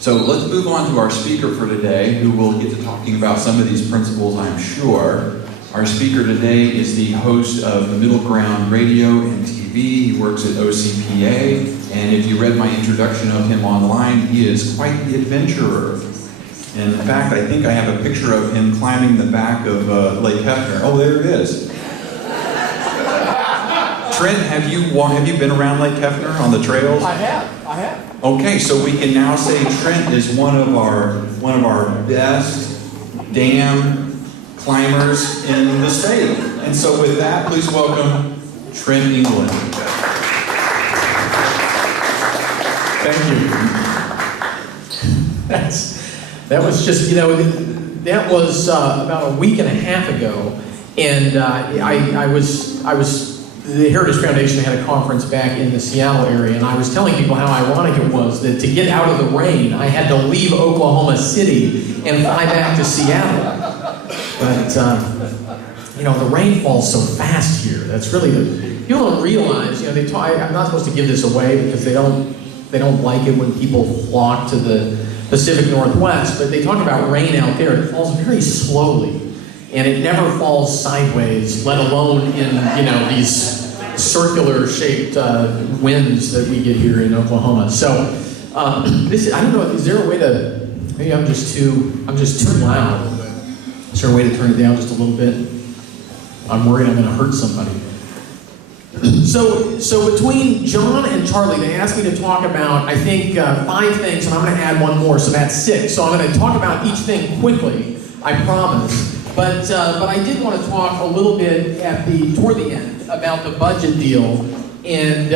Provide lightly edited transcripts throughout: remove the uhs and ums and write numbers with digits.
So let's move on to our speaker for today, who will get to talking about some of these principles, I'm sure. Our speaker today is the host of Middle Ground Radio and TV. He works at OCPA, and if you read my introduction of him online, he is quite the adventurer. And in fact, I think I have a picture of him climbing the back of Lake Hefner. Oh, there it is. Trent, have you been around Lake Hefner on the trails? I have. Okay, so we can now say Trent is one of our best dam climbers in the state. And so with that, please welcome Trent England. Thank you. That was just, that was about a week and a half ago, and I was the Heritage Foundation had a conference back in the Seattle area, and I was telling people how ironic it was that to get out of the rain, I had to leave Oklahoma City and fly back to Seattle. But the rain falls so fast here. That's really people don't realize. I'm not supposed to give this away because they don't like it when people flock to the Pacific Northwest, but they talk about rain out there. It falls very slowly, and it never falls sideways, let alone in these circular-shaped winds that we get here in Oklahoma. So I don't know. Is there a way to? Maybe I'm just too loud. Is there a way to turn it down just a little bit? I'm worried I'm going to hurt somebody. So between John and Charlie, they asked me to talk about, I think, 5 things, and I'm going to add one more, so that's 6. So I'm going to talk about each thing quickly, I promise. But I did want to talk a little bit toward the end about the budget deal, and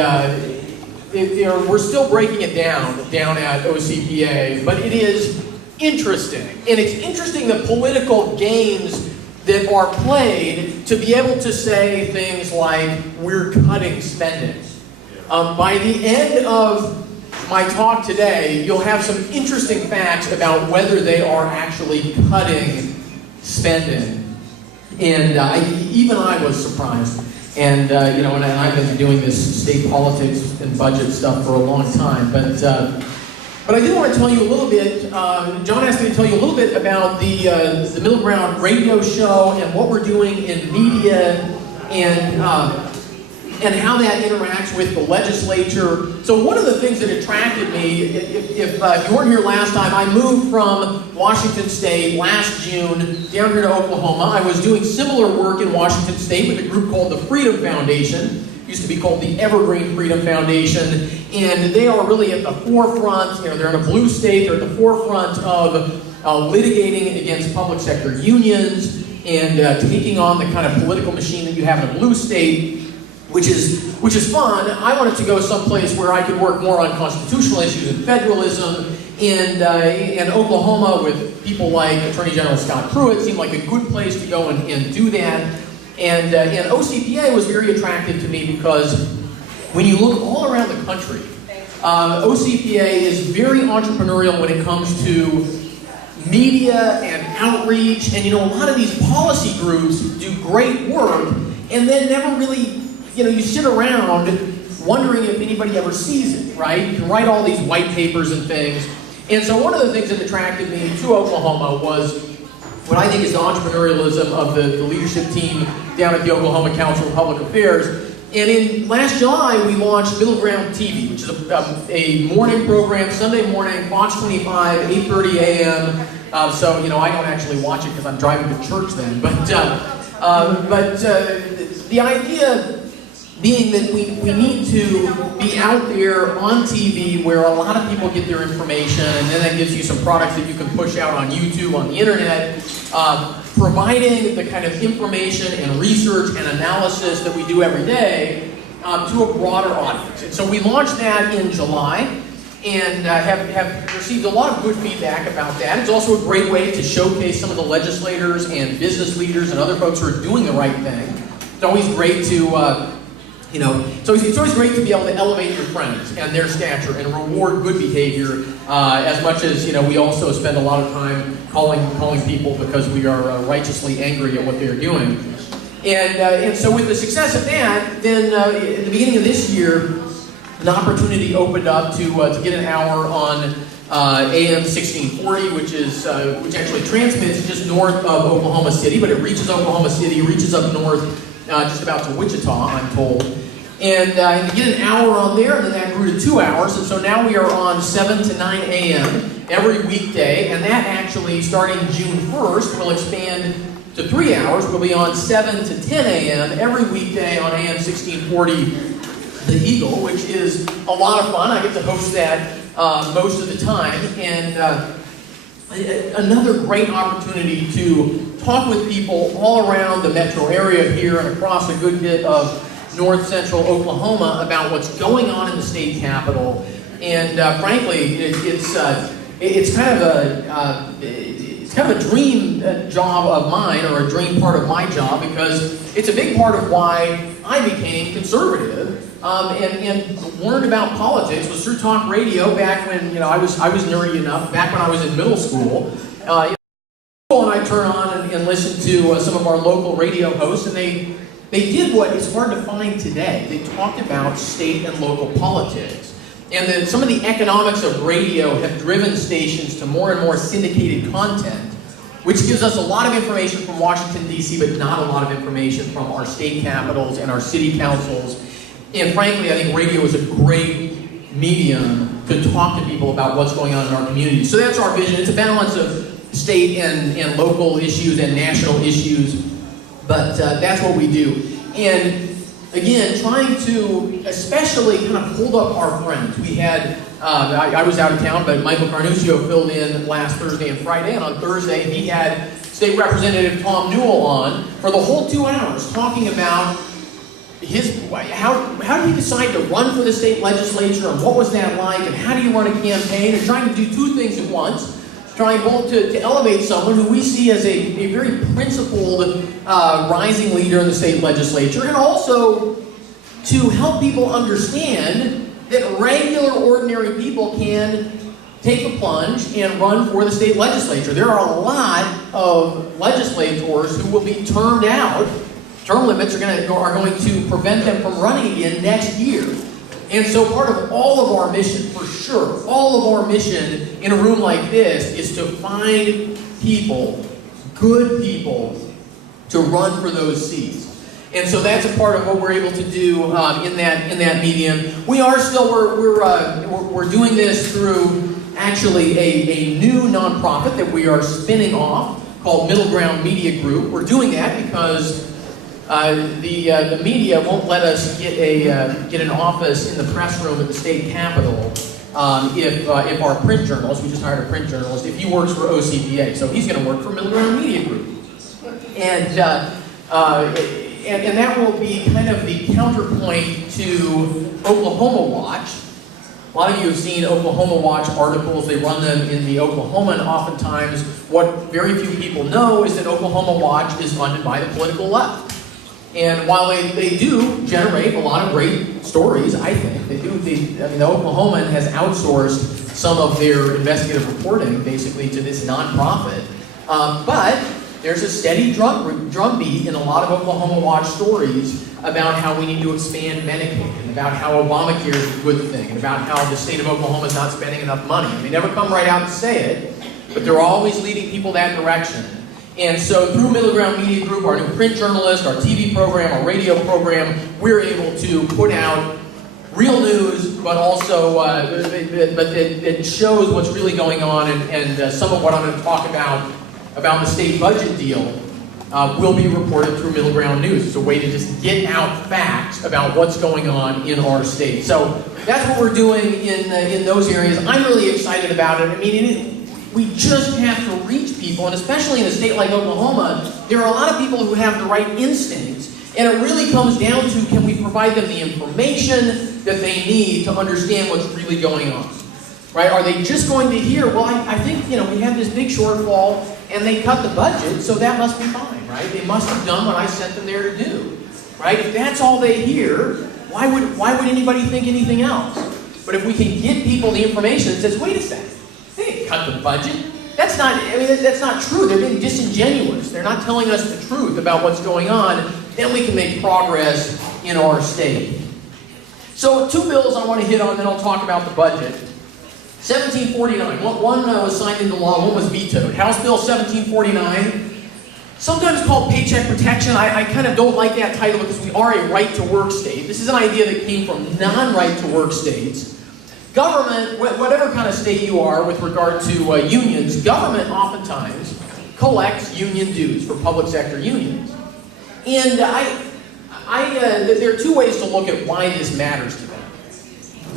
we're still breaking it down at OCPA, but it is interesting, and it's interesting the political games that are played to be able to say things like, we're cutting spending. By the end of my talk today, you'll have some interesting facts about whether they are actually cutting spending. And even I was surprised. And, and I've been doing this state politics and budget stuff for a long time. But I did want to tell you a little bit, John asked me to tell you a little bit about the Middle Ground radio show and what we're doing in media and how that interacts with the legislature. So one of the things that attracted me, if you weren't here last time, I moved from Washington State last June down here to Oklahoma. I was doing similar work in Washington State with a group called the Freedom Foundation. Used to be called the Evergreen Freedom Foundation, and they are really at the forefront. They're in a blue state. They're at the forefront of litigating against public sector unions and taking on the kind of political machine that you have in a blue state, which is fun. I wanted to go someplace where I could work more on constitutional issues and federalism, and Oklahoma with people like Attorney General Scott Pruitt seemed like a good place to go and do that. And OCPA was very attractive to me because when you look all around the country, OCPA is very entrepreneurial when it comes to media and outreach. And a lot of these policy groups do great work and then never really, you sit around wondering if anybody ever sees it, right? You can write all these white papers and things. And so one of the things that attracted me to Oklahoma was what I think is the entrepreneurialism of the leadership team down at the Oklahoma Council of Public Affairs. And in last July, we launched Middle Ground TV, which is a morning program, Sunday morning, Fox 25, 8:30 a.m. So, I don't actually watch it because I'm driving to church then. But the idea being that we need to be out there on TV where a lot of people get their information, and then that gives you some products that you can push out on YouTube, on the internet, providing the kind of information and research and analysis that we do every day to a broader audience. And so we launched that in July and have received a lot of good feedback about that. It's also a great way to showcase some of the legislators and business leaders and other folks who are doing the right thing. It's always great to it's always great to be able to elevate your friends and their stature and reward good behavior as much as, we also spend a lot of time calling people because we are righteously angry at what they're doing. And so with the success of that, then at the beginning of this year, an opportunity opened up to get an hour on AM 1640, which actually transmits just north of Oklahoma City, but it reaches Oklahoma City, reaches up north, just about to Wichita, I'm told. And to get an hour on there, and then that grew to 2 hours, and so now we are on 7 to 9 a.m. every weekday, and that actually, starting June 1st, will expand to 3 hours. We'll be on 7 to 10 a.m. every weekday on AM 1640, The Eagle, which is a lot of fun. I get to host that most of the time, and another great opportunity to talk with people all around the metro area here and across a good bit of north central Oklahoma about what's going on in the state capitol. And frankly, it's kind of a dream job of mine, or a dream part of my job, because it's a big part of why I became conservative and learned about politics was through talk radio back when I was nerdy enough, back when I was in middle school. And I turn on and listen to some of our local radio hosts, and they did what is hard to find today. They talked about state and local politics. And some of the economics of radio have driven stations to more and more syndicated content, which gives us a lot of information from Washington, D.C., but not a lot of information from our state capitals and our city councils. And frankly, I think radio is a great medium to talk to people about what's going on in our community. So that's our vision. It's a balance of state and local issues and national issues, but that's what we do. And again, trying to especially kind of hold up our friends. We had, I was out of town, but Michael Carnuccio filled in last Thursday and Friday, and on Thursday he had State Representative Tom Newell on for the whole 2 hours talking about how do you decide to run for the state legislature, and what was that like, and how do you run a campaign, and trying to do two things at once. Trying both to elevate someone who we see as a very principled rising leader in the state legislature, and also to help people understand that regular, ordinary people can take the plunge and run for the state legislature. There are a lot of legislators who will be termed out. Term limits are going to prevent them from running again next year. And so part of all of our mission, for sure, all of our mission in a room like this is to find people, good people, to run for those seats. And so that's a part of what we're able to do in that medium. We are still we're doing this through actually a new nonprofit that we are spinning off called Middle Ground Media Group. We're doing that because the media won't let us get an office in the press room at the state capitol if our print journalist, we just hired a print journalist, if he works for OCPA, so he's going to work for Middle Ground Media Group, and that will be kind of the counterpoint to Oklahoma Watch. A lot of you have seen Oklahoma Watch articles. They run them in the Oklahoman oftentimes. What very few people know is that Oklahoma Watch is funded by the political left. And while they do generate a lot of great stories, I think, the Oklahoman has outsourced some of their investigative reporting basically to this nonprofit. But there's a steady drumbeat in a lot of Oklahoma Watch stories about how we need to expand Medicaid, and about how Obamacare is a good thing, and about how the state of Oklahoma is not spending enough money. And they never come right out and say it, but they're always leading people that direction. And so through Middle Ground Media Group, our new print journalist, our TV program, our radio program, we're able to put out real news, but also it shows what's really going on, and some of what I'm going to talk about the state budget deal will be reported through Middle Ground News. It's a way to just get out facts about what's going on in our state. So that's what we're doing in those areas. I'm really excited about it. I mean, we just have to reach people, and especially in a state like Oklahoma, there are a lot of people who have the right instincts, and it really comes down to, can we provide them the information that they need to understand what's really going on? Right? Are they just going to hear, well, I think, we had this big shortfall, and they cut the budget, so that must be fine, right? They must have done what I sent them there to do, right? If that's all they hear, why would anybody think anything else? But if we can give people the information that says, wait a second, they didn't cut the budget. That's not true. They're being disingenuous. They're not telling us the truth about what's going on. Then we can make progress in our state. So 2 bills I want to hit on, then I'll talk about the budget. 1749. One was signed into law, one was vetoed. House Bill 1749. Sometimes called paycheck protection. I kind of don't like that title because we are a right-to-work state. This is an idea that came from non-right-to-work states. Government, whatever kind of state you are with regard to unions, government oftentimes collects union dues for public sector unions. And there are 2 ways to look at why this matters to them.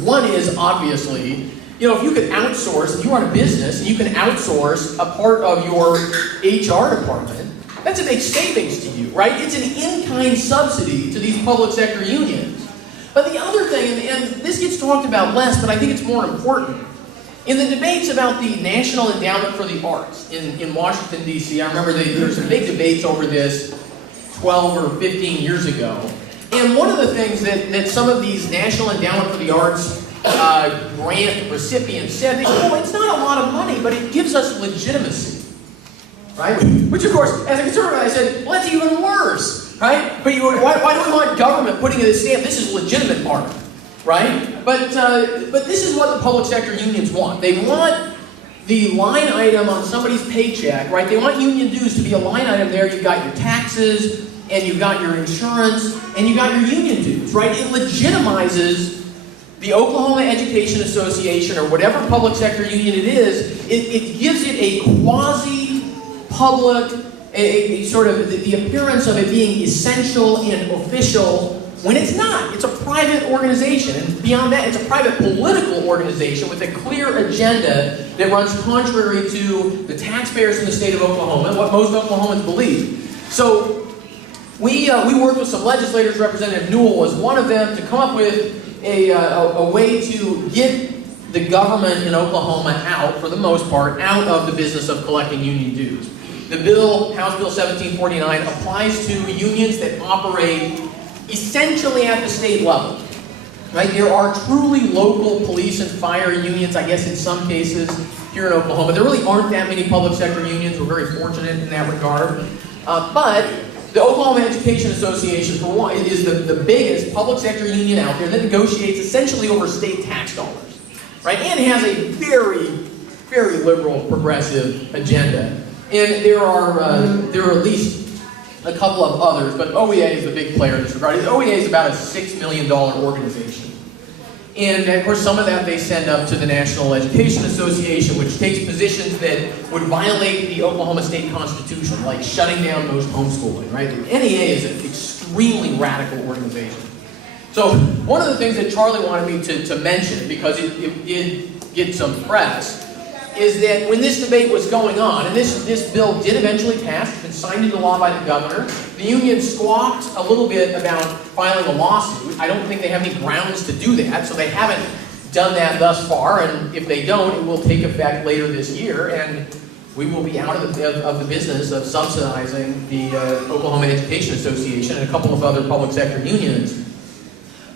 One is obviously, if you could outsource, if you run a business and you can outsource a part of your HR department, that's a big savings to you, right? It's an in-kind subsidy to these public sector unions. But the other thing, and this gets talked about less, but I think it's more important, in the debates about the National Endowment for the Arts in Washington, D.C., I remember there were some big debates over this 12 or 15 years ago. And one of the things that some of these National Endowment for the Arts grant recipients said, they said, well, it's not a lot of money, but it gives us legitimacy. Right? Which, of course, as a conservative, I said, well, that's even worse, right? But why do we want government putting in a stamp? This is legitimate art, right? But this is what the public sector unions want. They want the line item on somebody's paycheck, right? They want union dues to be a line item there. You've got your taxes, and you've got your insurance, and you've got your union dues, right? It legitimizes the Oklahoma Education Association, or whatever public sector union it is. It gives it a quasi-public, a sort of the appearance of it being essential and official, when it's not. It's a private organization, and beyond that, it's a private political organization with a clear agenda that runs contrary to the taxpayers in the state of Oklahoma and what most Oklahomans believe. So we worked with some legislators. Representative Newell was one of them, to come up with a way to get the government in Oklahoma out, for the most part, out of the business of collecting union dues. The bill, House Bill 1749, applies to unions that operate essentially at the state level. Right? There are truly local police and fire unions, I guess in some cases, here in Oklahoma. There really aren't that many public sector unions. We're very fortunate in that regard. But the Oklahoma Education Association, for one, is the biggest public sector union out there that negotiates essentially over state tax dollars, right? And has a very, very liberal, progressive agenda. And there are at least a couple of others, but OEA is the big player in this regard. OEA is about a $6 million organization. And of course, some of that they send up to the National Education Association, which takes positions that would violate the Oklahoma State Constitution, like shutting down most homeschooling, right? The NEA is an extremely radical organization. So one of the things that Charlie wanted me to mention, because it did get some press, is that when this debate was going on, and this bill did eventually pass, it's been signed into law by the governor, the union squawked a little bit about filing a lawsuit. I don't think they have any grounds to do that, so they haven't done that thus far, and if they don't, it will take effect later this year, and we will be out of the business of subsidizing the Oklahoma Education Association and a couple of other public sector unions.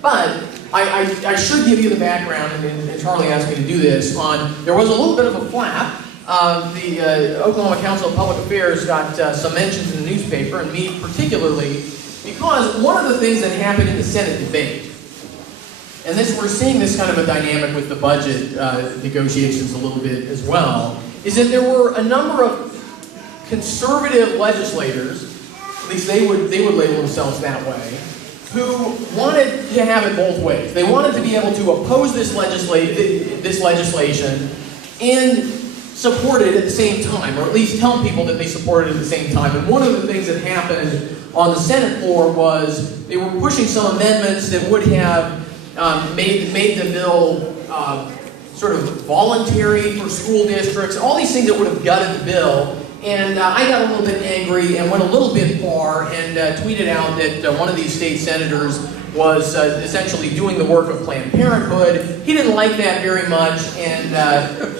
But I should give you the background, and Charlie asked me to do this, on, there was a little bit of a flap. The Oklahoma Council of Public Affairs got some mentions in the newspaper, and me particularly, because one of the things that happened in the Senate debate, and we're seeing this kind of a dynamic with the budget negotiations a little bit as well, is that there were a number of conservative legislators, at least they would label themselves that way, who wanted to have it both ways. They wanted to be able to oppose this legislation and support it at the same time, or at least tell people that they support it at the same time. And one of the things that happened on the Senate floor was they were pushing some amendments that would have made the bill sort of voluntary for school districts, all these things that would have gutted the bill. And I got a little bit angry and went a little bit far and tweeted out that one of these state senators was essentially doing the work of Planned Parenthood. He didn't like that very much, and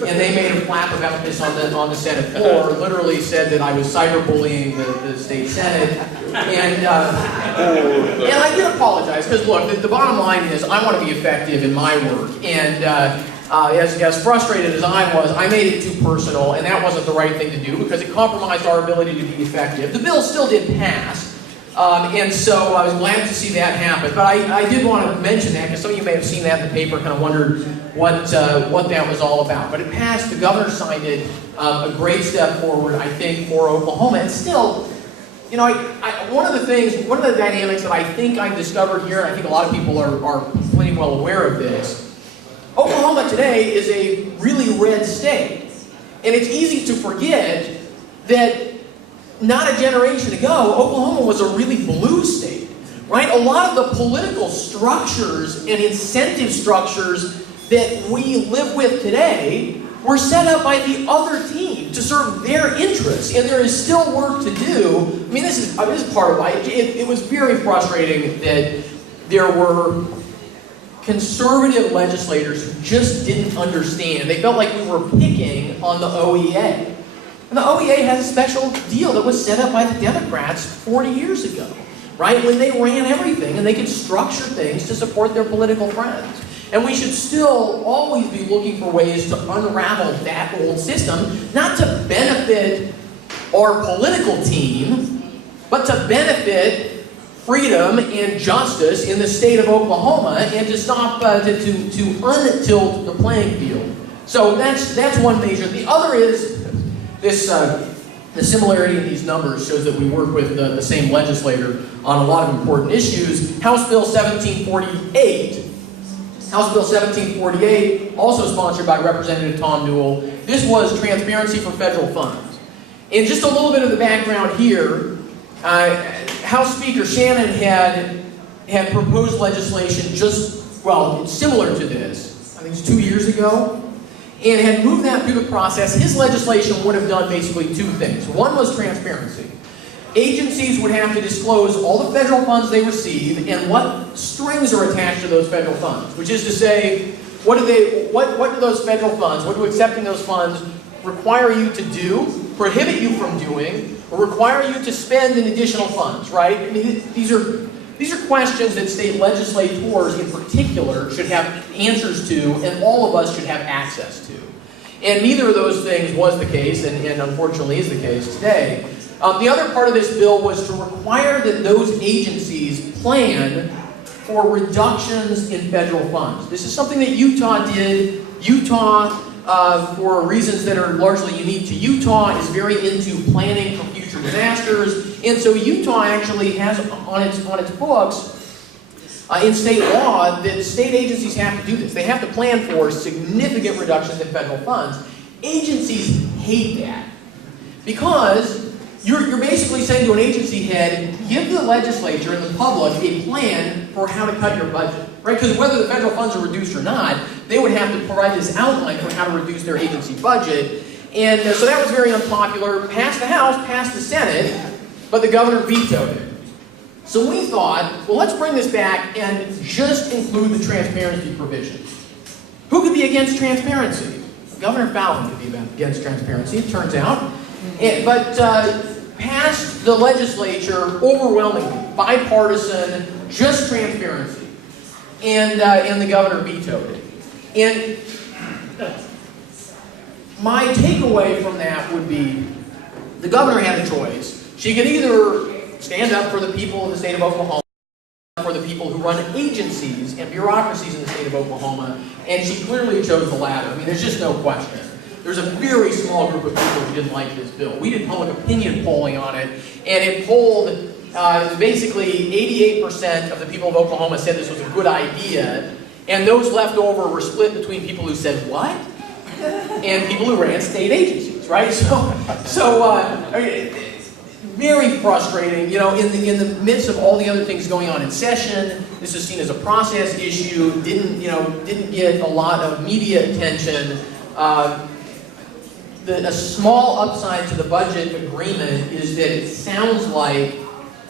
they made a flap about this on the Senate floor. Literally said that I was cyberbullying the state Senate, and I did apologize, because look, the bottom line is I want to be effective in my work, and as frustrated as I was, I made it too personal, and that wasn't the right thing to do because it compromised our ability to be effective. The bill still did pass, And so I was glad to see that happen. But I did want to mention that because some of you may have seen that in the paper, kind of wondered what that was all about. But it passed. The governor signed it. A great step forward, I think, for Oklahoma. And still, you know, one of the dynamics that I think I've discovered here, and I think a lot of people are plenty well aware of this, Oklahoma today is a really red state. And it's easy to forget that not a generation ago, Oklahoma was a really blue state, right? A lot of the political structures and incentive structures that we live with today were set up by the other team to serve their interests, and there is still work to do. I mean, this is part of why it was very frustrating that there were conservative legislators who just didn't understand. They felt like we were picking on the OEA. And the OEA has a special deal that was set up by the Democrats 40 years ago, right? When they ran everything and they could structure things to support their political friends. And we should still always be looking for ways to unravel that old system, not to benefit our political team, but to benefit freedom and justice in the state of Oklahoma, and to stop to untilt the playing field. So that's one measure. The other is this. The similarity in these numbers shows that we work with the same legislator on a lot of important issues. House Bill 1748. House Bill 1748, also sponsored by Representative Tom Newell. This was transparency for federal funds. And just a little bit of the background here. House Speaker Shannon had proposed legislation similar to this, I think it's 2 years ago, and had moved that through the process. His legislation would have done basically two things. One was transparency. Agencies would have to disclose all the federal funds they receive and what strings are attached to those federal funds, which is to say, what do those federal funds, what do accepting those funds require you to do, prohibit you from doing, or require you to spend in additional funds, right? I mean, these are questions that state legislators in particular should have answers to, and all of us should have access to. And neither of those things was the case, and unfortunately is the case today. The other part of this bill was to require that those agencies plan for reductions in federal funds. This is something that Utah did. Utah, for reasons that are largely unique to Utah, is very into planning for future disasters. And so Utah actually has on its books, in state law, that state agencies have to do this. They have to plan for significant reductions in federal funds. Agencies hate that because you're basically saying to an agency head, give the legislature and the public a plan for how to cut your budget, right? Because whether the federal funds are reduced or not, they would have to provide this outline for how to reduce their agency budget. And so that was very unpopular. Passed the House, passed the Senate, but the governor vetoed it. So we thought, well, let's bring this back and just include the transparency provisions. Who could be against transparency? Governor Fallon could be against transparency, it turns out. But passed the legislature overwhelmingly, bipartisan, just transparency. And the governor vetoed it. And my takeaway from that would be the governor had a choice. She could either stand up for the people of the state of Oklahoma, for the people who run agencies and bureaucracies in the state of Oklahoma, and she clearly chose the latter. I mean, there's just no question. There's a very small group of people who didn't like this bill. We did public opinion polling on it, and it polled basically 88% of the people of Oklahoma said this was a good idea, and those left over were split between people who said, what? And people who ran state agencies, right? So very frustrating. You know, in the midst of all the other things going on in session, this is seen as a process issue. Didn't get a lot of media attention. A small upside to the budget agreement is that it sounds like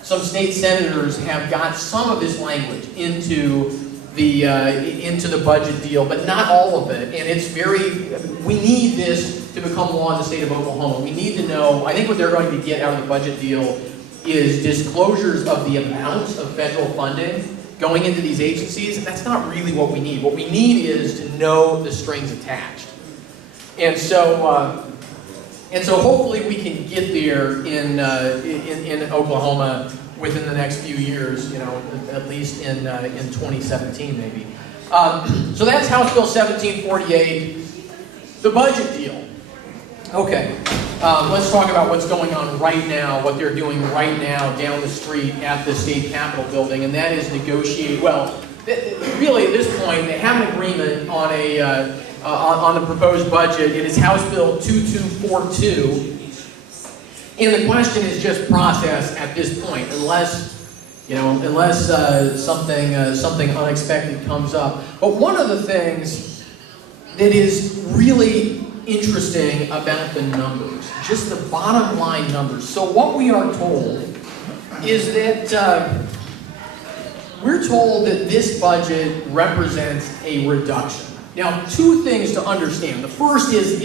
some state senators have got some of this language into the budget deal, but not all of it. And we need this to become law in the state of Oklahoma. We need to know, I think what they're going to get out of the budget deal is disclosures of the amounts of federal funding going into these agencies, and that's not really what we need. What we need is to know the strings attached. And so hopefully we can get there in Oklahoma within the next few years, at least in 2017 maybe. So that's House Bill 1748, the budget deal. Okay, let's talk about what's going on right now, what they're doing right now down the street at the State Capitol building, and that is negotiate. Well, really at this point, they have an agreement on the proposed budget. It is House Bill 2242, and the question is just process at this point, unless something unexpected comes up. But one of the things that is really interesting about the numbers, just the bottom line numbers. So what we are told is that we're told that this budget represents a reduction. Now, two things to understand. The first is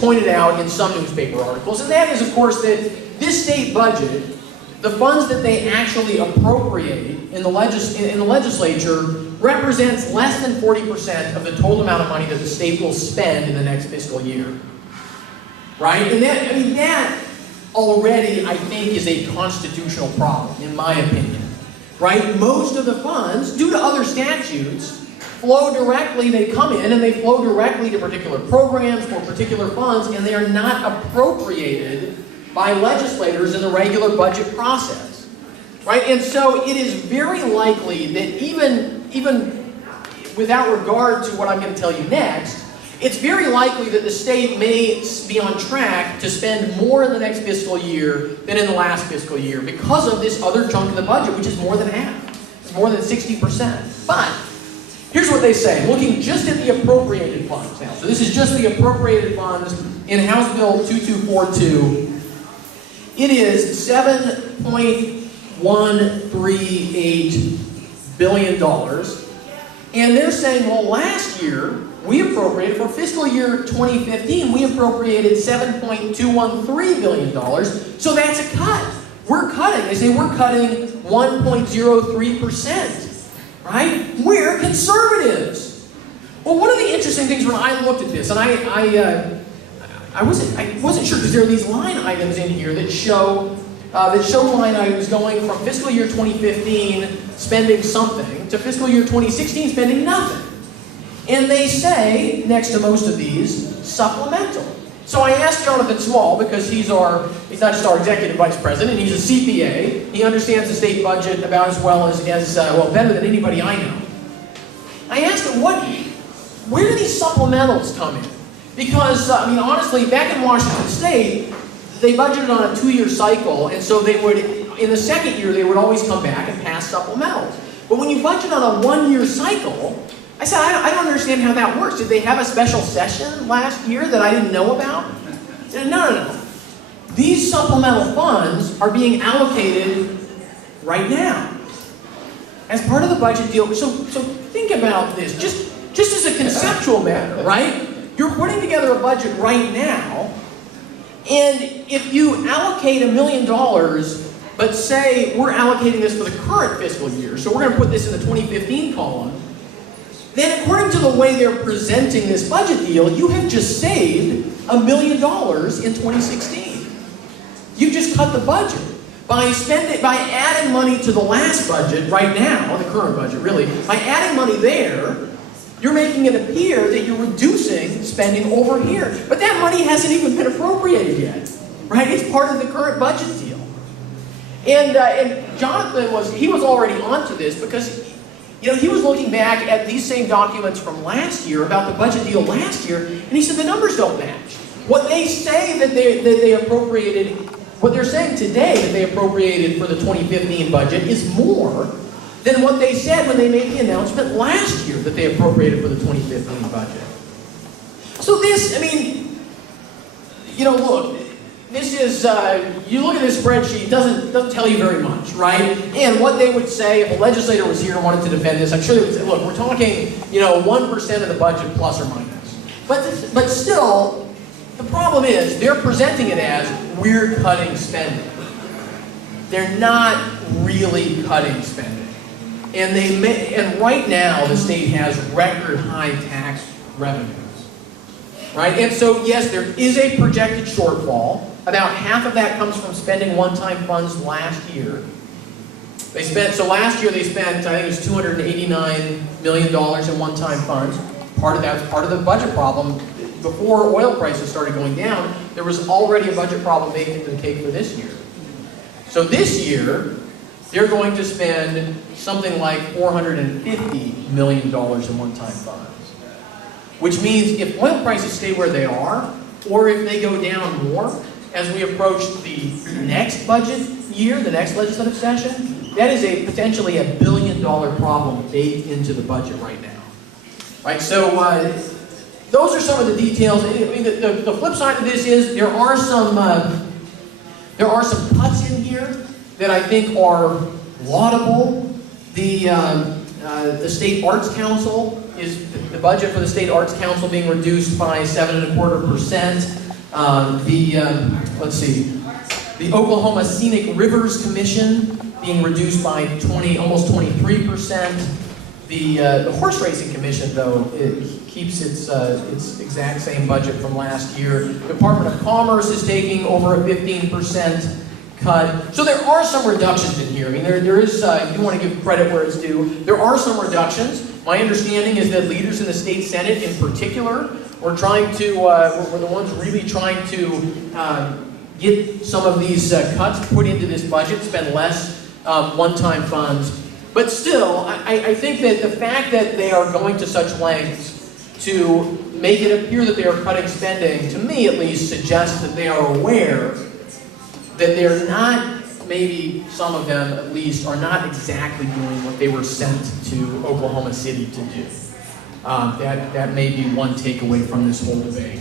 pointed out in some newspaper articles, and that is, of course, that this state budget, the funds that they actually appropriate in the legislature, represents less than 40% of the total amount of money that the state will spend in the next fiscal year. Right? And that already, I think, is a constitutional problem, in my opinion. Right? Most of the funds, due to other statutes, flow directly, they come in and they flow directly to particular programs or particular funds, and they are not appropriated by legislators in the regular budget process. Right? And so it is very likely that even without regard to what I'm going to tell you next, it's very likely that the state may be on track to spend more in the next fiscal year than in the last fiscal year because of this other chunk of the budget, which is more than half. It's more than 60%. But here's what they say, looking just at the appropriated funds now. So this is just the appropriated funds in House Bill 2242. It is $7.138 billion. And they're saying, well, last year, we appropriated, for fiscal year 2015, we appropriated $7.213 billion. So that's a cut. We're cutting. They say we're cutting 1.03%. Right? We're conservatives. Well, one of the interesting things when I looked at this, and I wasn't sure because there are these line items in here that show line items going from fiscal year 2015 spending something to fiscal year 2016 spending nothing. And they say, next to most of these, supplemental. So I asked Jonathan Small, because he's not just our executive vice president, he's a CPA. He understands the state budget about as well as better than anybody I know. I asked him, where do these supplementals come in? Because, honestly, back in Washington State, they budgeted on a 2-year cycle, and so they would, in the second year, they would always come back and pass supplementals. But when you budget on a 1-year cycle, I said, I don't understand how that works. Did they have a special session last year that I didn't know about? They said, no. These supplemental funds are being allocated right now as part of the budget deal. So think about this, just as a conceptual matter, right? You're putting together a budget right now, and if you allocate $1 million, but say we're allocating this for the current fiscal year, so we're going to put this in the 2015 column, then according to the way they're presenting this budget deal, you have just saved $1 million in 2016. You've just cut the budget. By adding money to the last budget right now, the current budget really, by adding money there, you're making it appear that you're reducing spending over here. But that money hasn't even been appropriated yet, right? It's part of the current budget deal. And Jonathan was already onto this because he was looking back at these same documents from last year about the budget deal last year, and he said the numbers don't match. What they say that they appropriated, what they're saying today that they appropriated for the 2015 budget is more than what they said when they made the announcement last year that they appropriated for the 2015 budget. So this, look, this is, you look at this spreadsheet, it doesn't tell you very much, right? And what they would say if a legislator was here and wanted to defend this, I'm sure they would say, look, we're talking, 1% of the budget plus or minus. But still, the problem is they're presenting it as we're cutting spending. They're not really cutting spending. And right now the state has record high tax revenues. Right? And so yes, there is a projected shortfall. About half of that comes from spending one-time funds last year. So last year they spent, I think it was $289 million in one-time funds. Part of that's part of the budget problem. Before oil prices started going down, there was already a budget problem baked into the cake for this year. So this year, they're going to spend something like $450 million in one-time funds. Which means if oil prices stay where they are, or if they go down more, as we approach the next budget year, the next legislative session, that is potentially $1 billion problem baked into the budget right now. Right? So those are some of the details. I mean, the flip side of this is there are some cuts in here that I think are laudable. The State Arts Council is the budget for the State Arts Council being reduced by 7.25%. Let's see, the Oklahoma Scenic Rivers Commission being reduced by almost 23%. The Horse Racing Commission, though, it keeps its exact same budget from last year. The Department of Commerce is taking over a 15% cut. So there are some reductions in here. I mean, there is, you want to give credit where it's due. There are some reductions. My understanding is that leaders in the state Senate in particular were the ones really trying to get some of these cuts put into this budget, spend less one-time funds. But still, I think that the fact that they are going to such lengths to make it appear that they are cutting spending, to me at least, suggests that they are aware that they're not, maybe some of them at least, are not exactly doing what they were sent to Oklahoma City to do. That may be one takeaway from this whole debate.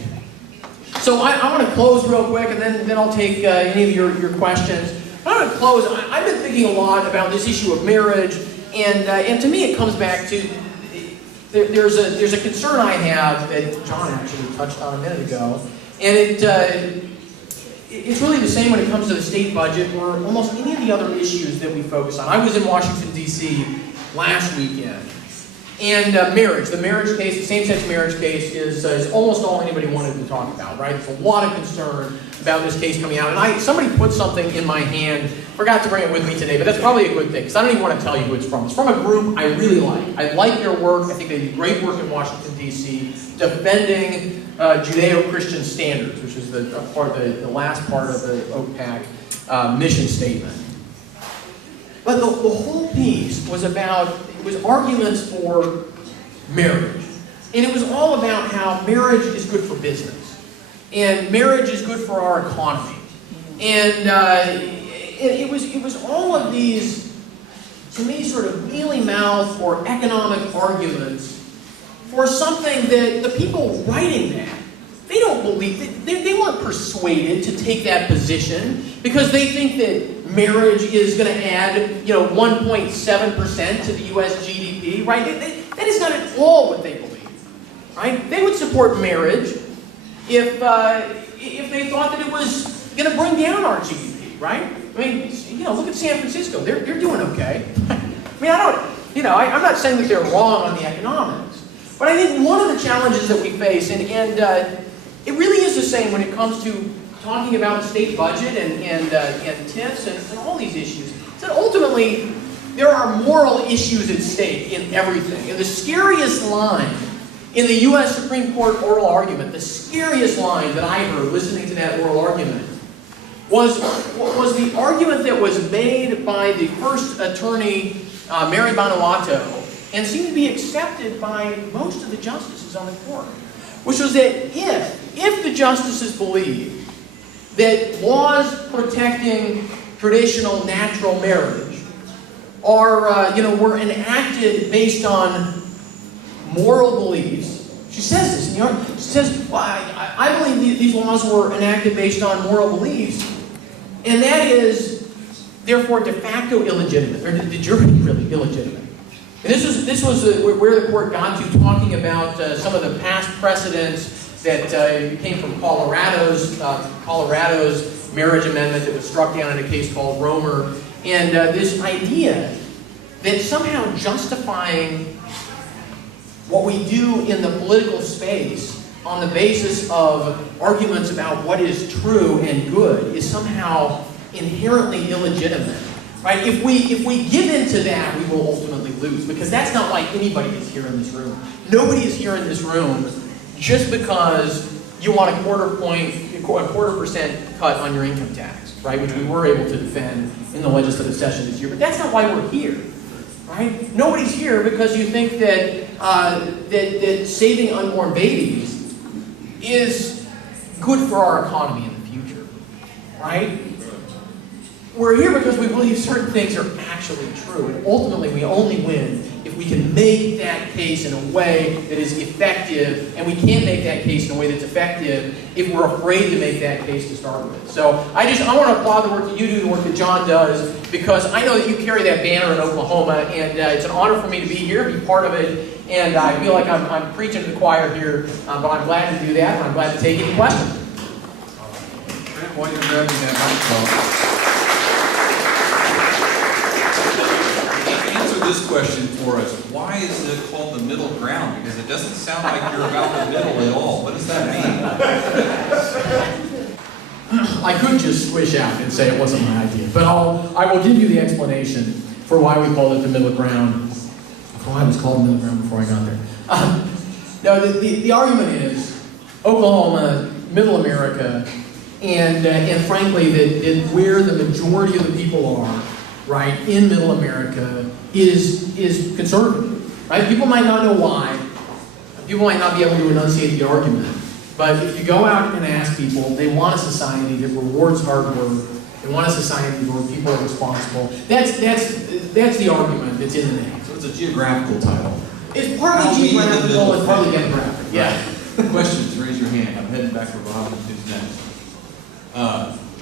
So I want to close real quick, and then I'll take any of your questions. I want to close. I've been thinking a lot about this issue of marriage, and to me it comes back to there's a concern I have that John actually touched on a minute ago, and it's really the same when it comes to the state budget or almost any of the other issues that we focus on. I was in Washington, D.C. last weekend, and marriage, the marriage case, the same-sex marriage case is almost all anybody wanted to talk about, right? There's a lot of concern about this case coming out, and somebody put something in my hand, forgot to bring it with me today, but that's probably a good thing, because I don't even want to tell you who it's from. It's from a group I really like. I like their work. I think they do great work in Washington, D.C., defending Judeo-Christian standards, which is the last part of the OCPAC mission statement. But the whole piece was arguments for marriage. And it was all about how marriage is good for business. And marriage is good for our economy. And it was all of these, to me, sort of mealy-mouthed or economic arguments for something that the people writing that, they don't believe, they weren't persuaded to take that position because they think that marriage is going to add, 1.7% to the U.S. GDP, right? That is not at all what they believe, right? They would support marriage if they thought that it was going to bring down our GDP, right? I mean, look at San Francisco. They're doing okay. I mean, I'm not saying that they're wrong on the economics, but I think one of the challenges that we face, and it really is the same when it comes to talking about the state budget and TIFs and all these issues, is that ultimately there are moral issues at stake in everything. And the scariest line in the U.S. Supreme Court oral argument, the scariest line that I heard listening to that oral argument, was the argument that was made by the first attorney, Mary Vanuatu, and seemed to be accepted by most of the justices on the court, which was that if the justices believe that laws protecting traditional natural marriage were enacted based on moral beliefs, she says this in the argument. She says, well, I believe these laws were enacted based on moral beliefs, and that is therefore de facto illegitimate, or de jure really illegitimate. And this was where the court got to, talking about some of the past precedents that came from Colorado's marriage amendment that was struck down in a case called Romer, and this idea that somehow justifying what we do in the political space on the basis of arguments about what is true and good is somehow inherently illegitimate. Right? If we give into that, we will ultimately lose, because that's not why anybody is here in this room. Nobody is here in this room just because you want a quarter percent cut on your income tax, right? Which we were able to defend in the legislative session this year. But that's not why we're here, right? Nobody's here because you think that that saving unborn babies is good for our economy in the future, right? We're here because we believe certain things are actually true, and ultimately we only win if we can make that case in a way that is effective, and we can't make that case in a way that's effective if we're afraid to make that case to start with. So I want to applaud the work that you do, the work that John does, because I know that you carry that banner in Oklahoma, and it's an honor for me to be here, be part of it, and I feel like I'm preaching to the choir here, but I'm glad to do that, and I'm glad to take any questions. Trent, while you're grabbing that microphone, this question for us. Why is it called the middle ground? Because it doesn't sound like you're about the middle at all. What does that mean? I could just swish out and say it wasn't my idea, but I will give you the explanation for why we called it the middle ground, for why it was called the middle ground before I got there. No, the argument is Oklahoma, Middle America, and frankly that where the majority of the people are, right, in Middle America is conservative, right? People might not know why. People might not be able to enunciate the argument. But if you go out and ask people, they want a society that rewards hard work. They want a society where people are responsible. That's the argument that's in the name. So it's a geographical title. It's partly geographical and partly demographic. Yeah. Questions, raise your hand. I'm heading back for Bob and who's next.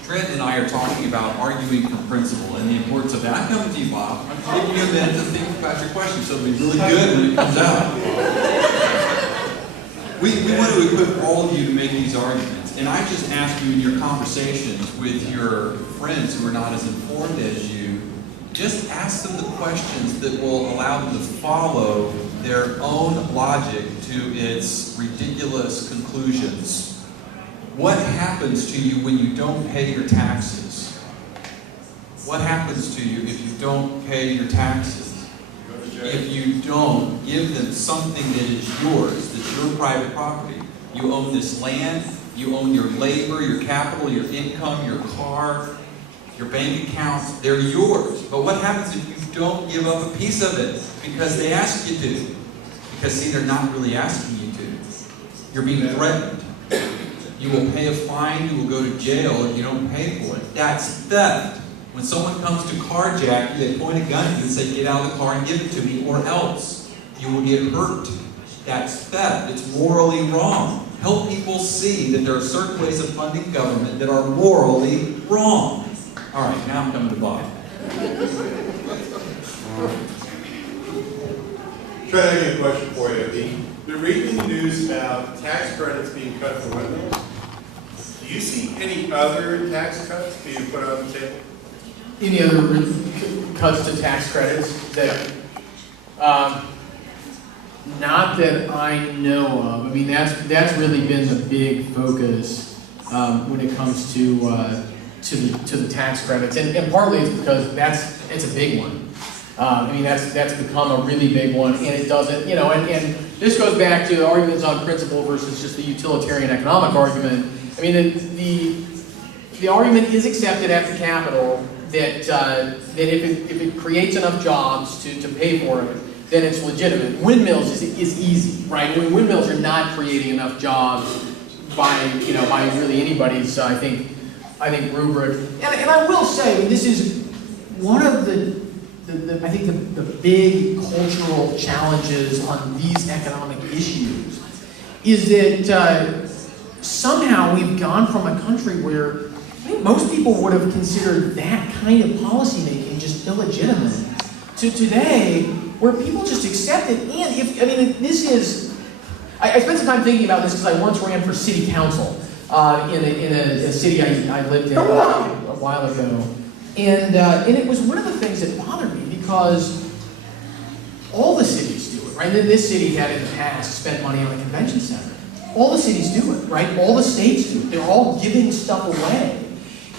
Trent and I are talking about arguing from principle and the importance of that. I'm coming to you, Bob. I'm just giving you a minute to think about your question, so it'll be really good when it comes out. We want to equip all of you to make these arguments. And I just ask you in your conversations with your friends who are not as informed as you, just ask them the questions that will allow them to follow their own logic to its ridiculous conclusions. What happens to you when you don't pay your taxes? What happens to you if you don't pay your taxes? If you don't give them something that is yours, that's your private property. You own this land, you own your labor, your capital, your income, your car, your bank accounts, they're yours. But what happens if you don't give up a piece of it because they ask you to? Because see, they're not really asking you to. You're being threatened. You will pay a fine, you will go to jail if you don't pay for it. That's theft. When someone comes to carjack you, they point a gun at you and say, get out of the car and give it to me, or else you will get hurt. That's theft. It's morally wrong. Help people see that there are certain ways of funding government that are morally wrong. All right, now I'm coming to Bob. Trent, I have a question for you. They're reading the news about tax credits being cut for windmills. Do you see any other tax cuts being put on the table? Any other cuts to tax credits that, not that I know of. I mean, that's really been the big focus when it comes to the tax credits, and partly it's because it's a big one. I mean, that's become a really big one, and it doesn't, you know, and this goes back to the arguments on principle versus just the utilitarian economic argument. I mean, the argument is accepted at the Capitol that if it creates enough jobs to pay for it, then it's legitimate. Windmills is easy, right? I mean, windmills are not creating enough jobs by really anybody's I think rubric. And I will say, I mean, this is one of the big cultural challenges on these economic issues is that somehow we've gone from a country where I think most people would have considered that kind of policymaking just illegitimate to today where people just accept it. And I spent some time thinking about this because I once ran for city council in a city I lived in a while ago. And it was one of the things that bothered me because all the cities do it, right? And this city had in the past spent money on a convention center. all the cities do it, right? All the states do it. They're all giving stuff away.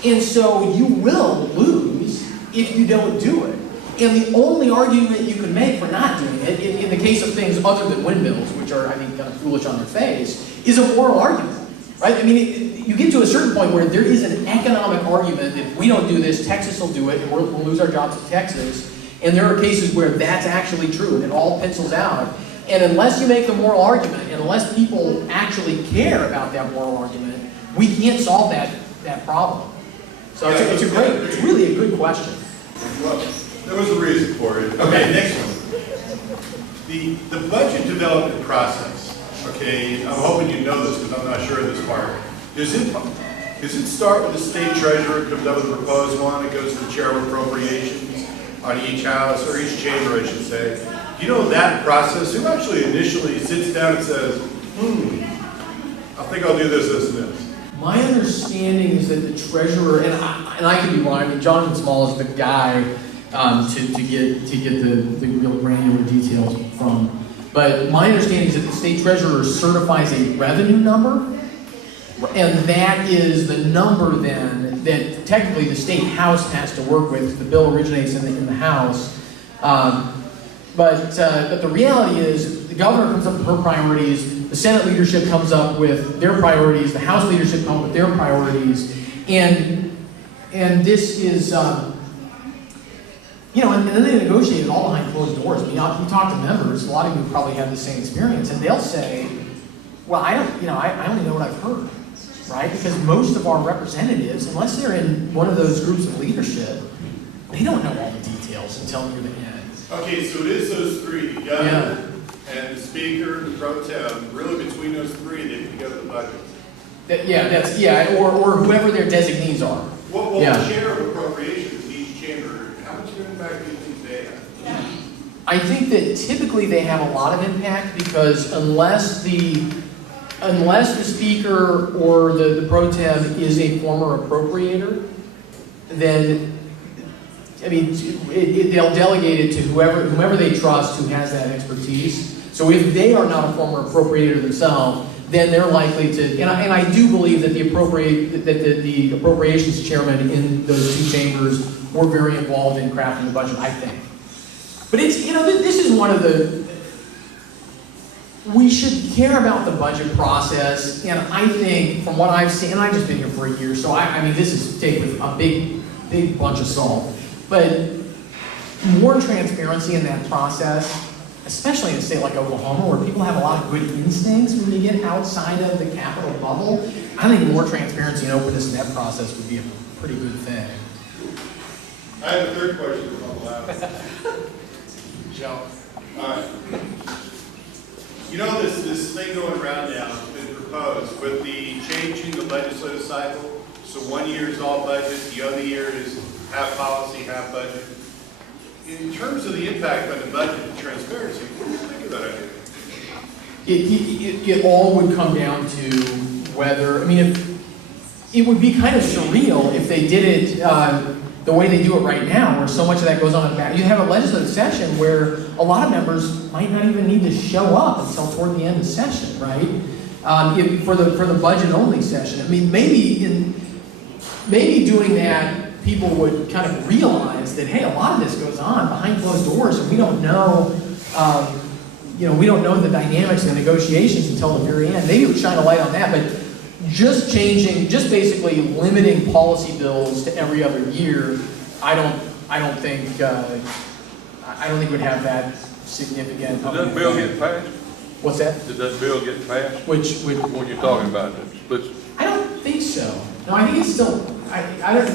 And so you will lose if you don't do it. And the only argument you can make for not doing it, in the case of things other than windmills, which are, I think, kind of foolish on their face, is a moral argument, right? I mean, you get to a certain point where there is an economic argument that if we don't do this, Texas will do it, and we'll lose our jobs in Texas. And there are cases where that's actually true, and it all pencils out. And unless you make the moral argument, and unless people actually care about that moral argument, we can't solve that problem. So it's really a good question. Well, there was a reason for it. Okay, next one. The budget development process, okay, I'm hoping you know this because I'm not sure of this part. Does it start with the state treasurer, comes up with a proposed one, it goes to the chair of appropriations on each house, or each chamber, I should say. Do you know that process? Who actually initially sits down and says, I think I'll do this, this, and this? My understanding is that the treasurer, and I could be wrong, I mean, Jonathan Small is the guy to get the real granular details from. But my understanding is that the state treasurer certifies a revenue number, and that is the number then that technically the state house has to work with. The bill originates in the house. But the reality is the governor comes up with her priorities, the Senate leadership comes up with their priorities, the House leadership comes up with their priorities, and this is, you know, and then they negotiate it all behind closed doors. I mean, you talk to members, a lot of you probably have the same experience, and they'll say, well, I only know what I've heard, right? Because most of our representatives, unless they're in one of those groups of leadership, they don't know all the details until near the end. Okay, so it is those three, the governor and the speaker, the pro tem, really between those three, they put together the budget. Or whoever their designees are. Well, the chair of appropriations in each chamber, how much impact do you think they have? I think that typically they have a lot of impact because unless the speaker or the pro tem is a former appropriator, then I mean, they'll delegate it to whomever they trust who has that expertise. So if they are not a former appropriator themselves, then they're likely to, and I do believe that the appropriations chairman in those two chambers were very involved in crafting the budget, I think. But it's, you know, this is one of we should care about the budget process, and I think from what I've seen, and I've just been here for a year, so I mean, this is taken with a big bunch of salt. But more transparency in that process, especially in a state like Oklahoma, where people have a lot of good instincts when they get outside of the capital bubble, I think more transparency and openness in that process would be a pretty good thing. I have a third question if I'm allowed. Joe. All right. You know this thing going around now has been proposed with the changing the legislative cycle. So 1 year is all budget, the other year is half policy, half budget. In terms of the impact on the budget and transparency, what do you think of that idea? It all would come down to whether, I mean, it would be kind of surreal if they did it the way they do it right now, where so much of that goes on in the back. You have a legislative session where a lot of members might not even need to show up until toward the end of session, right? For the budget only session. I mean, maybe doing that, people would kind of realize that, hey, a lot of this goes on behind closed doors, and we don't know, we don't know the dynamics of the negotiations until the very end. Maybe it would shine a light on that, but just basically limiting policy bills to every other year, I don't think would have that significant. Did that bill get passed? What's that? Did that bill get passed? Which what you're talking about? I don't think so. No, I think it's still.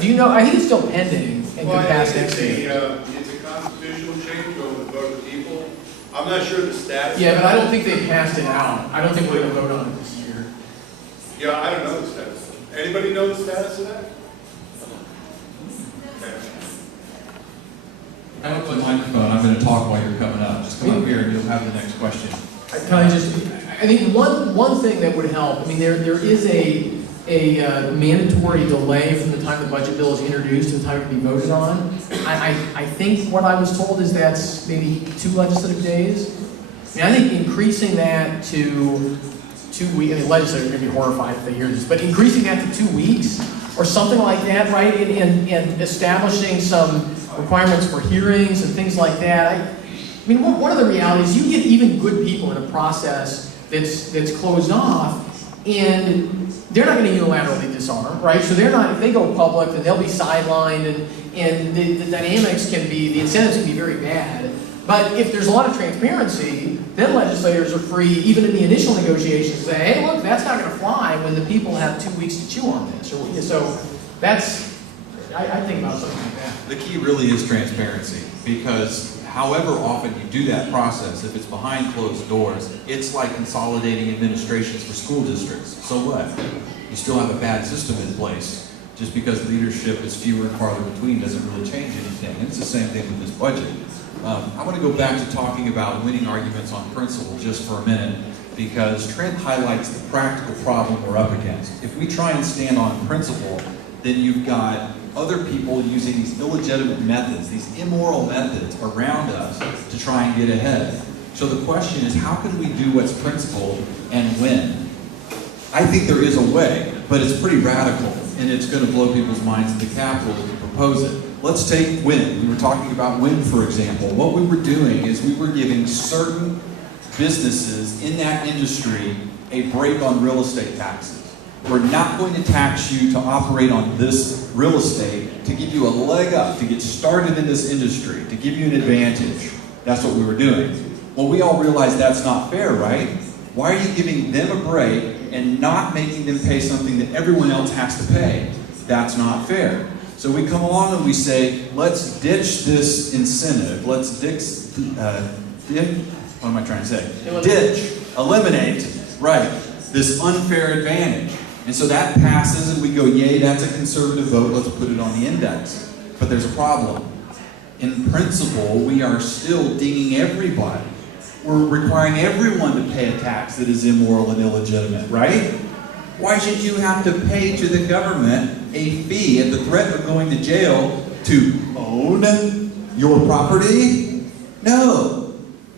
Do you know? I think it's still pending and could pass next year. It's a constitutional change over the vote of the people. I'm not sure the status. Yeah, but I don't think they passed it out. I don't think we're going to vote on it this year. Yeah, I don't know the status. Anybody know the status of that? Okay. I don't put the microphone. I'm going to talk while you're coming up. Just come up here and you'll have the next question. I think one thing that would help. I mean, there is a mandatory delay from the time the budget bill is introduced to the time it can be voted on. I think what I was told is that's maybe 2 legislative days. I mean, I think increasing that to 2 weeks, I mean, legislators are going to be horrified if they hear this, but increasing that to 2 weeks or something like that, right? And establishing some requirements for hearings and things like that. I mean, one of the realities, you get even good people in a process that's closed off, and they're not going to unilaterally disarm, right? So they're not, if they go public, then they'll be sidelined, and the dynamics can be, the incentives can be very bad. But if there's a lot of transparency, then legislators are free, even in the initial negotiations, to say, hey, look, that's not going to fly when the people have 2 weeks to chew on this. So that's, I think about something like that. The key really is transparency, because however often you do that process, if it's behind closed doors, it's like consolidating administrations for school districts. So what? You still have a bad system in place. Just because leadership is fewer and farther between doesn't really change anything. And it's the same thing with this budget. I want to go back to talking about winning arguments on principle just for a minute, because Trent highlights the practical problem we're up against. If we try and stand on principle, then you've got other people using these illegitimate methods, these immoral methods around us to try and get ahead. So the question is, how can we do what's principled and win? I think there is a way, but it's pretty radical, and it's going to blow people's minds at the Capitol if you propose it. Let's take wind. We were talking about wind, for example. What we were doing is we were giving certain businesses in that industry a break on real estate taxes. We're not going to tax you to operate on this real estate to give you a leg up, to get started in this industry, to give you an advantage. That's what we were doing. Well, we all realize that's not fair, right? Why are you giving them a break and not making them pay something that everyone else has to pay? That's not fair. So we come along and we say, let's ditch this incentive. Let's eliminate, right, this unfair advantage. And so that passes and we go, yay, that's a conservative vote, let's put it on the index. But there's a problem. In principle, we are still dinging everybody. We're requiring everyone to pay a tax that is immoral and illegitimate, right? Why should you have to pay to the government a fee at the threat of going to jail to own your property? No.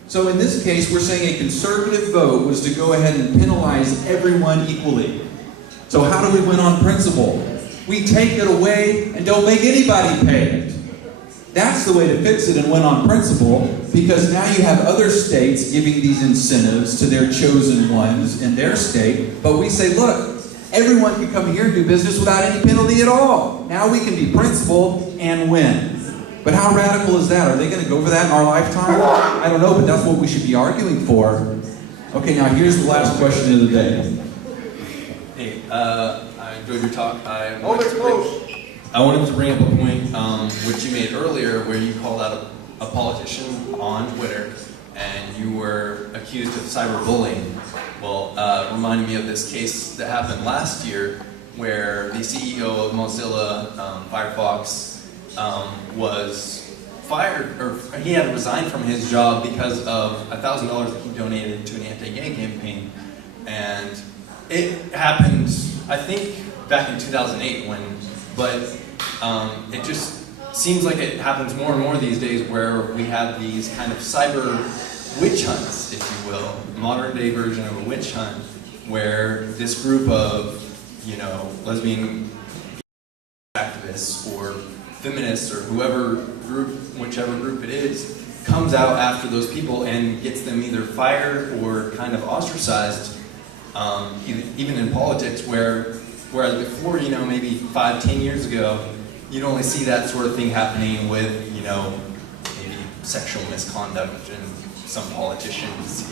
So in this case, we're saying a conservative vote was to go ahead and penalize everyone equally. So how do we win on principle? We take it away and don't make anybody pay it. That's the way to fix it and win on principle, because now you have other states giving these incentives to their chosen ones in their state, but we say, look, everyone can come here and do business without any penalty at all. Now we can be principled and win. But how radical is that? Are they going to go for that in our lifetime? I don't know, but that's what we should be arguing for. Okay, now here's the last question of the day. Hey, I enjoyed your talk. I Oh, wanted to bring up a point which you made earlier, where you called out a politician on Twitter, and you were accused of cyberbullying. Well, reminding me of this case that happened last year, where the CEO of Mozilla Firefox was fired, or he had to resign from his job because of $1,000 that he donated to an anti-gay campaign. And it happened, I think, back in 2008, but it just seems like it happens more and more these days, where we have these kind of cyber witch hunts, if you will, modern day version of a witch hunt, where this group of, lesbian activists or feminists or whichever group it is, comes out after those people and gets them either fired or kind of ostracized, even in politics, whereas before, maybe 5-10 years ago, you'd only see that sort of thing happening with, maybe sexual misconduct and some politicians,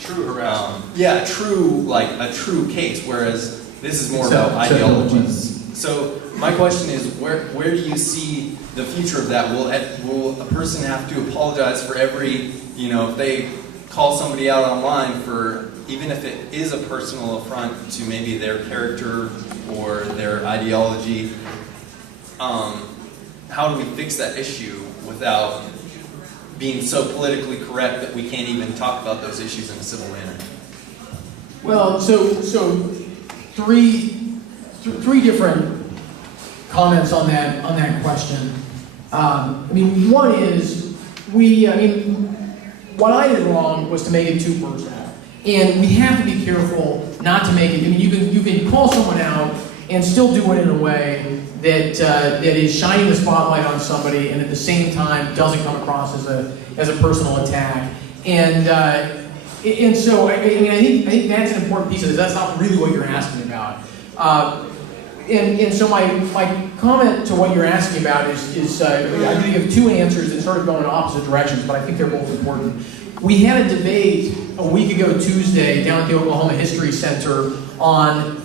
true harassment. a true case, whereas this is more about ideologies. So my question is, where do you see the future of that? Will a person have to apologize for every, if they call somebody out online for, even if it is a personal affront to maybe their character or their ideology, how do we fix that issue without being so politically correct that we can't even talk about those issues in a civil manner? Well, so three different comments on that question. One is what I did wrong was to make it too personal. And we have to be careful not to make it. I mean, you can call someone out and still do it in a way that is shining the spotlight on somebody, and at the same time doesn't come across as a personal attack. And so I think that's an important piece of this. That's not really what you're asking about. And so my comment to what you're asking about is I'm going to give two answers that sort of go in opposite directions, but I think they're both important. We had a debate a week ago Tuesday down at the Oklahoma History Center on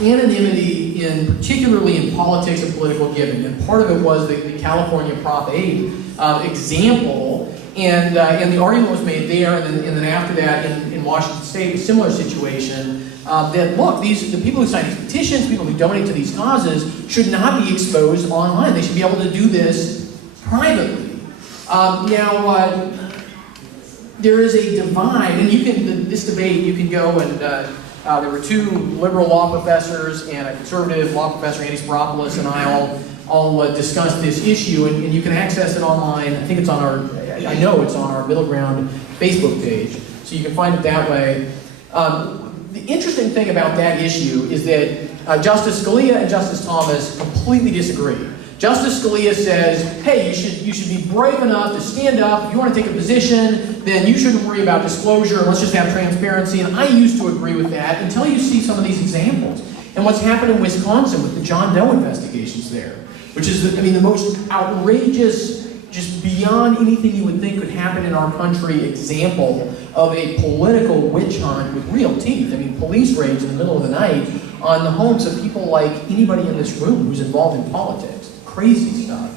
anonymity, particularly in politics and political giving. And part of it was the California Prop 8 example. And the argument was made there, and then after that in Washington State, a similar situation, that look, the people who sign these petitions, people who donate to these causes, should not be exposed online. They should be able to do this privately. Now, there is a divide, and this debate, you can go and, there were two liberal law professors and a conservative law professor, Andy Spiropoulos, and I all discussed this issue, and you can access it online. I think it's on I know it's on our Middle Ground Facebook page, so you can find it that way. The interesting thing about that issue is that Justice Scalia and Justice Thomas completely disagree. Justice Scalia says, hey, you should be brave enough to stand up. If you want to take a position, then you shouldn't worry about disclosure. Let's just have transparency. And I used to agree with that until you see some of these examples. And what's happened in Wisconsin with the John Doe investigations there, which is, the most outrageous, just beyond anything you would think could happen in our country example of a political witch hunt with real teeth. Police raids in the middle of the night on the homes of people like anybody in this room who's involved in politics. Crazy stuff.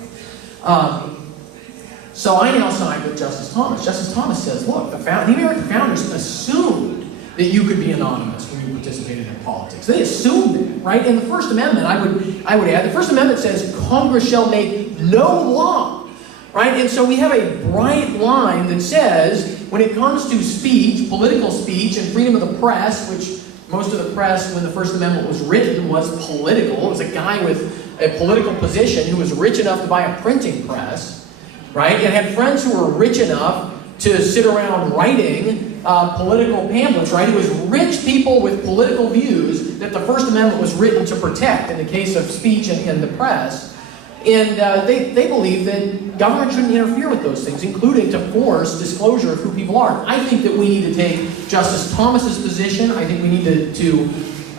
So I now side with Justice Thomas. Justice Thomas says, look, the American founders assumed that you could be anonymous when you participated in politics. They assumed that, right? And the First Amendment, I would add, the First Amendment says Congress shall make no law, right? And so we have a bright line that says when it comes to speech, political speech, and freedom of the press, which most of the press, when the First Amendment was written, was political. It was a guy with a political position who was rich enough to buy a printing press, right? And had friends who were rich enough to sit around writing political pamphlets, right? It was rich people with political views that the First Amendment was written to protect in the case of speech and the press. And they believe that government shouldn't interfere with those things, including to force disclosure of who people are. I think that we need to take Justice Thomas's position. I think we need to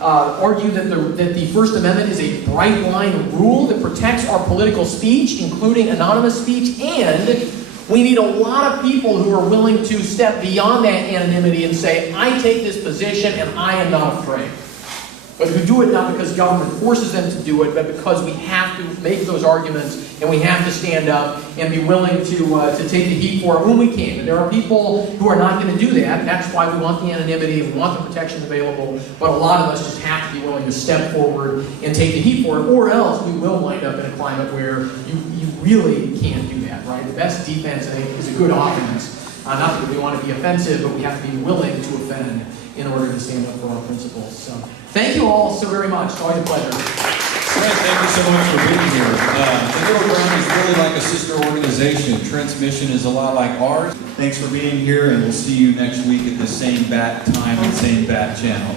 argue that the First Amendment is a bright line rule that protects our political speech, including anonymous speech, and we need a lot of people who are willing to step beyond that anonymity and say, I take this position and I am not afraid. But who do it not because government forces them to do it, but because we have to make those arguments and we have to stand up and be willing to take the heat for it when we can. And there are people who are not going to do that. That's why we want the anonymity, we want the protections available, but a lot of us just have to be willing to step forward and take the heat for it, or else we will wind up in a climate where you really can't do that, right? The best defense, I think, is a good offense. Not that we want to be offensive, but we have to be willing to offend in order to stand up for our principles. So, thank you all so very much. It's always a pleasure. Trent, thank you so much for being here. The Middle Ground is really like a sister organization. Trent's mission is a lot like ours. Thanks for being here, and we'll see you next week at the same bat time and same bat channel.